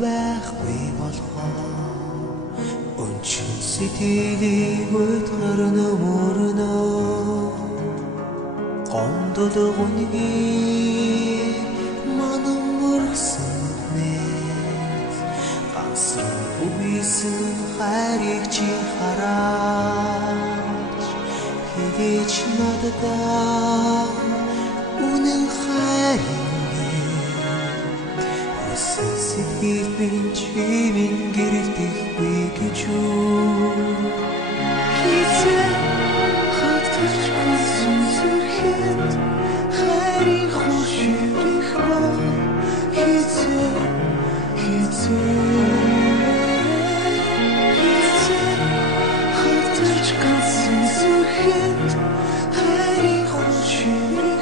байхгүй болохоо өнчин сэтгэлийг утгарна мөрнө гондод гонгийг манан мөрсөн мэт ганцхан үесэн хайрыг чи хараач хилээч нададаа үнэн хайрын сэтгэлбэн чимэн гэрэлтэхгүй гэж үү хизээ хатгаж болсон зүрхэнд хайрын хошигрэх ба хизээ хатгаж болсон зүрхэнд хайрын хошигрэх